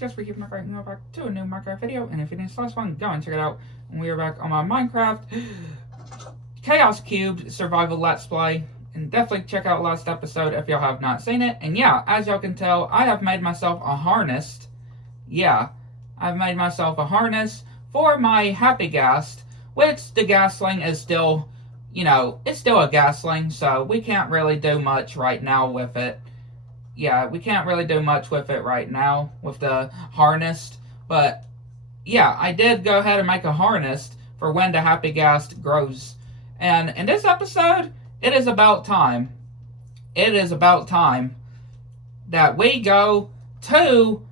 just for keeping my great back to a new Minecraft video. And if you didn't see last one, go and check it out. And we are back on my Minecraft Chaos Cubed Survival Let's Play. And definitely check out last episode if y'all have not seen it. And yeah, as y'all can tell, I have made myself a harness. Yeah, I've made myself a harness for my Happy Ghast, which the Ghastling is still, you know, it's still a Ghastling, so we can't really do much right now with it. Yeah, we can't really do much with it right now with the harness. But yeah, I did go ahead and make a harness for when the Happy Ghast grows. And in this episode, it is about time. It is about time that we go to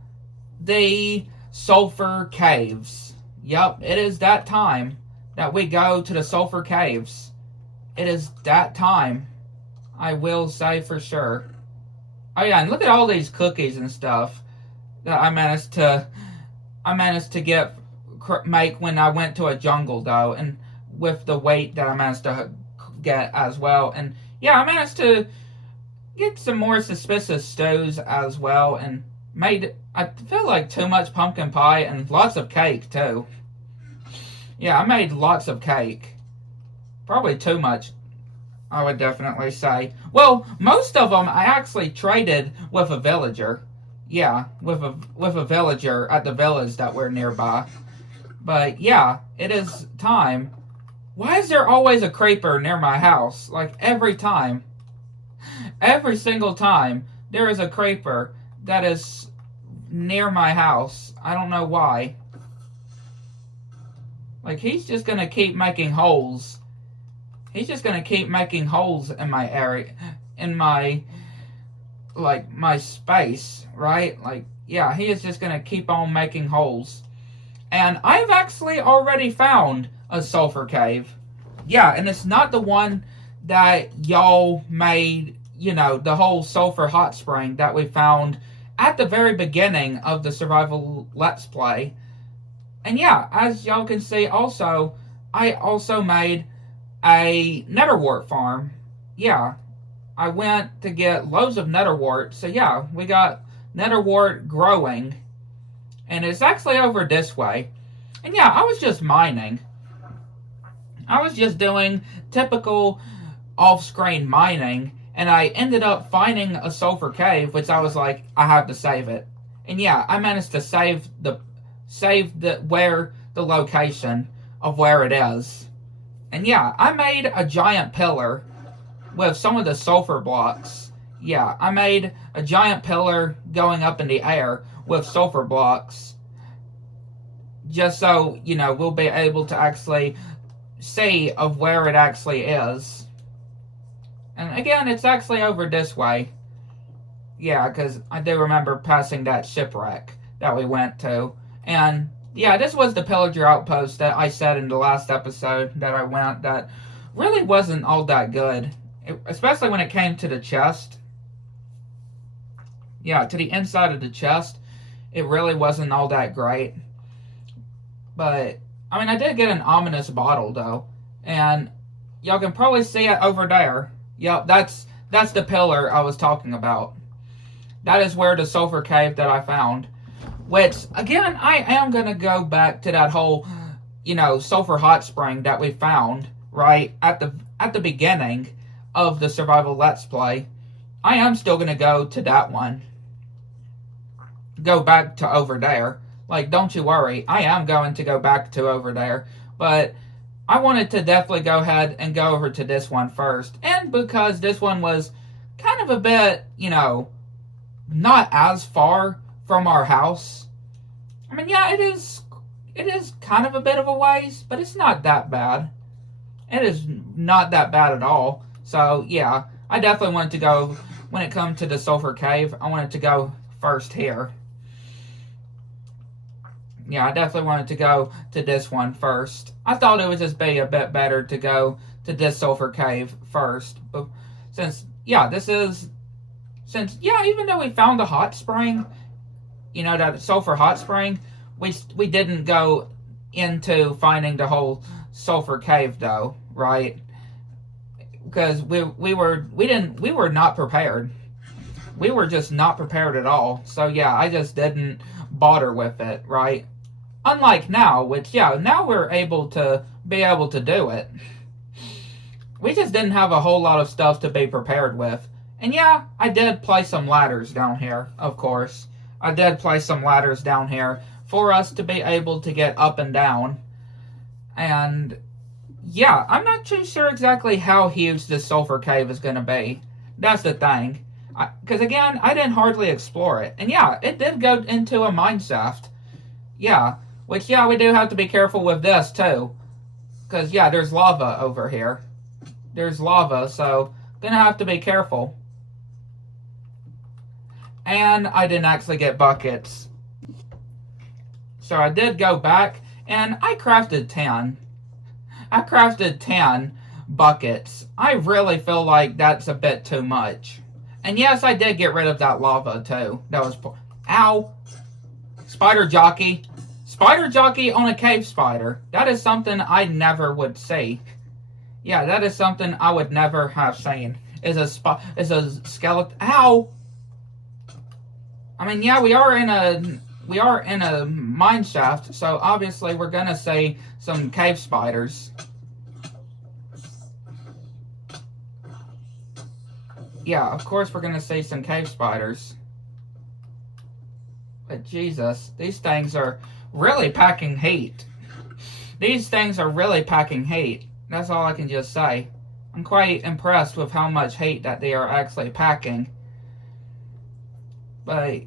the Sulfur Caves. Yep, it is that time that we go to the Sulfur Caves. It is that time, I will say for sure. Oh yeah, and look at all these cookies and stuff that I managed to make when I went to a jungle though, and with the weight that I managed to get as well. And yeah, I managed to get some more suspicious stews as well, and made, I feel like, too much pumpkin pie and lots of cake too. Yeah, I made lots of cake. Probably too much, I would definitely say. Well, most of them I actually traded with a villager. Yeah, with a villager at the village that we're nearby. But yeah, it is time. Why is there always a creeper near my house? Like every time. Every single time there is a creeper that is near my house. I don't know why. Like, he's just gonna keep making holes. He's just gonna keep making holes in my area, in my, like, my space, right? Like, yeah, he is just gonna keep on making holes. And I've actually already found a sulfur cave. Yeah, and it's not the one that y'all made, you know, the whole sulfur hot spring that we found at the very beginning of the survival let's play. And yeah, as y'all can see also, I also made a netherwort farm. Yeah, I went to get loads of netherwort. So yeah, we got netherwort growing. And it's actually over this way. And yeah, I was just mining. I was just doing typical off-screen mining. And I ended up finding a sulfur cave, which I was like, I have to save it. And yeah, I managed to save the location of where it is. And yeah, I made a giant pillar with some of the sulfur blocks. Yeah, I made a giant pillar going up in the air with sulfur blocks. Just so, you know, we'll be able to actually see of where it actually is. And again, it's actually over this way. Yeah, because I do remember passing that shipwreck that we went to. And yeah, this was the pillager outpost that I said in the last episode that I went that really wasn't all that good. Especially when it came to the chest. Yeah, to the inside of the chest, it really wasn't all that great. But, I mean, I did get an ominous bottle, though. And y'all can probably see it over there. Yep, that's the pillar I was talking about. That is where the sulfur cave that I found. Which, again, I am going to go back to that whole, you know, sulfur hot spring that we found, right, at the beginning of the survival let's play. I am still going to go to that one. Go back to over there. Like, don't you worry. I am going to go back to over there. But I wanted to definitely go ahead and go over to this one first. And because this one was kind of a bit, you know, not as far from our house. I mean, yeah, it is kind of a bit of a ways, but it's not that bad. It is not that bad at all. So, yeah, I definitely wanted to go, when it comes to the sulfur cave, I wanted to go first here. Yeah, I definitely wanted to go to this one first. I thought it would just be a bit better to go to this sulfur cave first. But yeah, even though we found the hot spring, you know, that sulfur hot spring, we didn't go into finding the whole sulfur cave though, right? Because we were not prepared. we were just not prepared at all. So yeah, I just didn't bother with it, right? Unlike now, which yeah, now we're able to do it. We just didn't have a whole lot of stuff to be prepared with. And yeah, I did place some ladders down here, of course. I did place some ladders down here for us to be able to get up and down. And yeah, I'm not too sure exactly how huge this sulfur cave is going to be. That's the thing. Because again, I didn't hardly explore it. And yeah, it did go into a mine shaft. Yeah, which yeah, we do have to be careful with this too. Because yeah, there's lava over here. There's lava, so gonna have to be careful. And I didn't actually get buckets. So I did go back and I crafted 10. I crafted 10 buckets. I really feel like that's a bit too much. And yes, I did get rid of that lava too. That was... Ow! Spider jockey. Spider jockey on a cave spider. That is something I never would see. Yeah, that is something I would never have seen. Is a skeleton... Ow! I mean, yeah, we are in a mine shaft, so obviously we're gonna see some cave spiders. Yeah, of course we're gonna see some cave spiders. But Jesus, these things are really packing heat. These things are really packing heat. That's all I can just say. I'm quite impressed with how much heat that they are actually packing. But...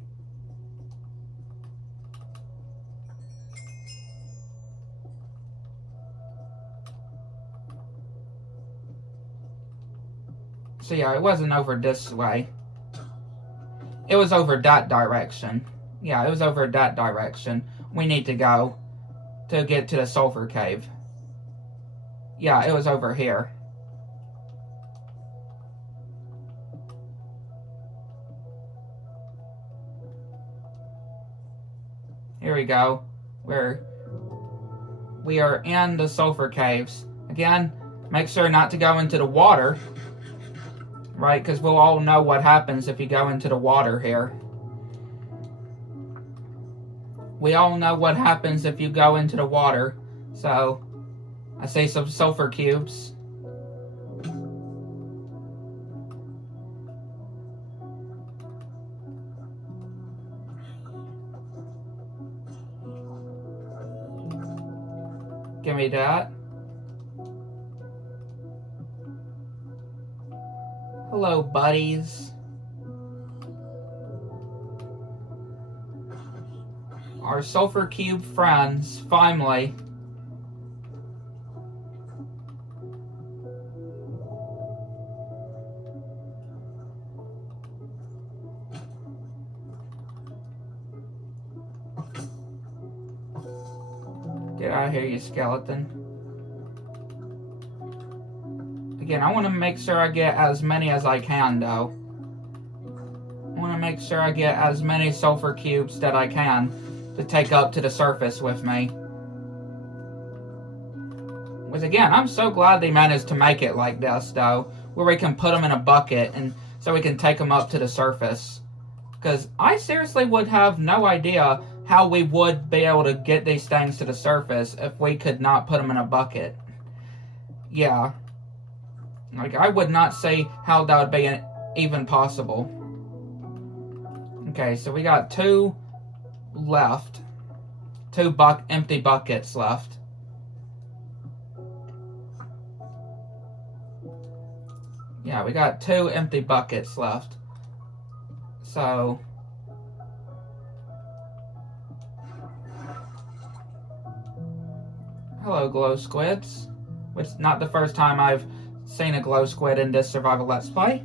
So yeah, it wasn't over this way. It was over that direction. Yeah, it was over that direction. We need to go to get to the sulfur cave. Yeah, it was over here. Here we go. We are in the sulfur caves. Again, make sure not to go into the water. Right, because we'll all know what happens if you go into the water here. We all know what happens if you go into the water. So, I see some sulfur cubes. Give me that. Hello, buddies. Our sulfur cube friends, finally. Get out of here, you skeleton. Again, I want to make sure I get as many as I can, though. I want to make sure I get as many sulfur cubes that I can to take up to the surface with me. Which, again, I'm so glad they managed to make it like this, though, where we can put them in a bucket and so we can take them up to the surface. Because I seriously would have no idea how we would be able to get these things to the surface if we could not put them in a bucket. Yeah. Like, I would not see how that would be even possible. Okay, so we got 2 left. 2 empty buckets left. Yeah, we got 2 empty buckets left. So... Hello, glow squids. Which is not the first time I've seen a glow squid in this survival let's play.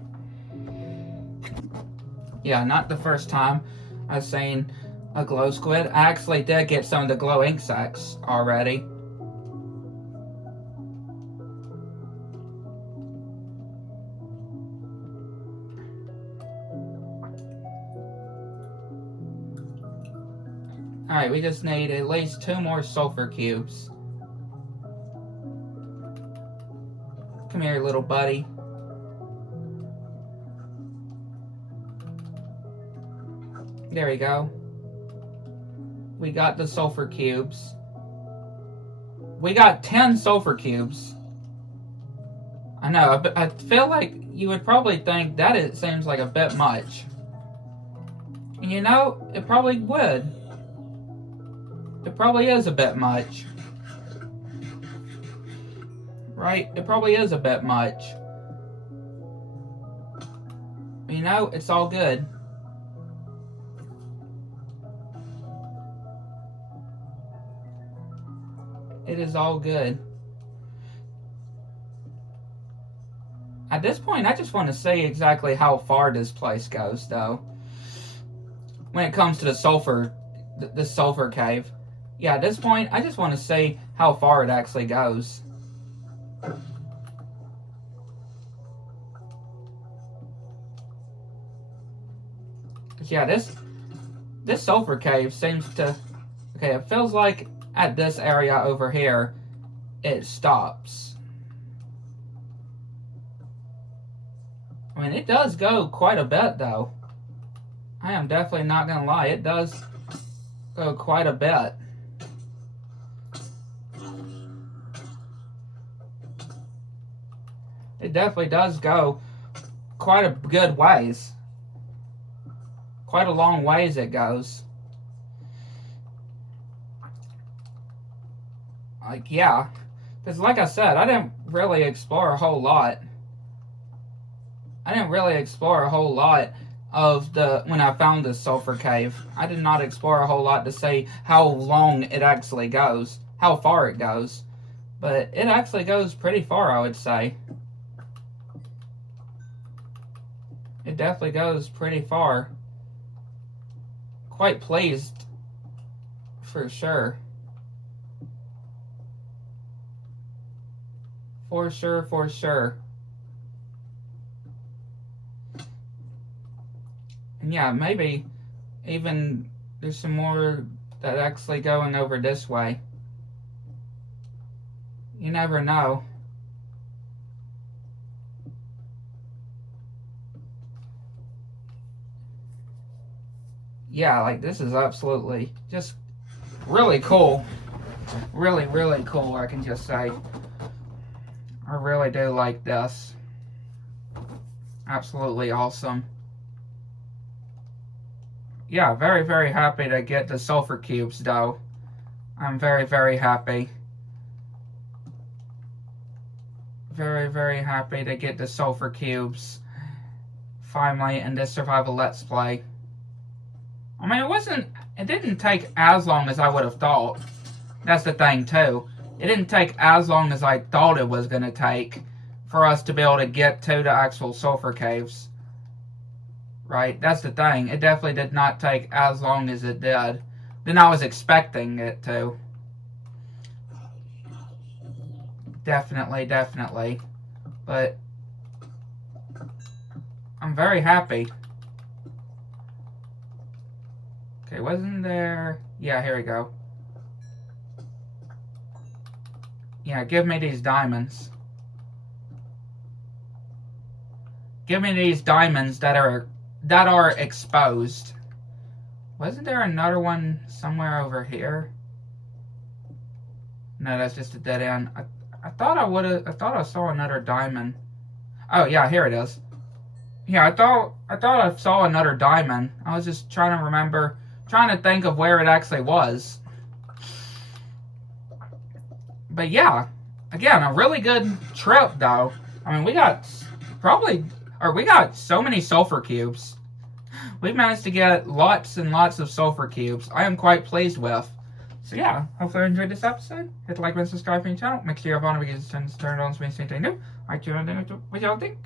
Yeah, not the first time I've seen a glow squid. I actually did get some of the glow insects already. Alright, we just need at least 2 more sulfur cubes. Come here, little buddy. There we go. We got the sulfur cubes. We got 10 sulfur cubes. I know, I feel like you would probably think that it seems like a bit much. And you know, it probably would. It probably is a bit much. Right? It probably is a bit much. You know, it's all good. It is all good. At this point, I just want to see exactly how far this place goes, though. When it comes to the sulfur cave. Yeah, at this point, I just want to see how far it actually goes. Yeah, this sulfur cave seems to... Okay, it feels like at this area over here, it stops. I mean, it does go quite a bit, though. I am definitely not going to lie. It does go quite a bit. It definitely does go quite a good ways. Quite a long ways it goes. Like, yeah. Because like I said, I didn't really explore a whole lot. I didn't really explore a whole lot of when I found this sulfur cave. I did not explore a whole lot to say how long it actually goes. How far it goes. But it actually goes pretty far, I would say. It definitely goes pretty far. Quite pleased. For sure. For sure, for sure. And yeah, maybe even there's some more that actually going over this way. You never know. Yeah, like this is absolutely just really cool. Really, really cool, I can just say. I really do like this. Absolutely awesome. Yeah, very, very happy to get the sulfur cubes, though. I'm very, very happy. Very, very happy to get the sulfur cubes finally in this survival let's play. I mean, it didn't take as long as I would have thought. That's the thing, too. It didn't take as long as I thought it was going to take for us to be able to get to the actual sulfur caves. Right? That's the thing. It definitely did not take as long as it did than I was expecting it to. Definitely, definitely. But I'm very happy. Okay, wasn't there... Yeah, here we go. Yeah, give me these diamonds. Give me these diamonds that are exposed. Wasn't there another one somewhere over here? No, that's just a dead end. I thought I saw another diamond. Oh yeah, here it is. Yeah, I thought I saw another diamond. I was just trying to remember, trying to think of where it actually was. But yeah, again, a really good trip though. I mean, we got so many sulfur cubes. We've managed to get lots and lots of sulfur cubes. I am quite pleased with. So yeah, hopefully you enjoyed this episode. Hit the like button, subscribe to my channel. Make sure you have all notifications turned on so you see anything new. I tune in to what y'all think.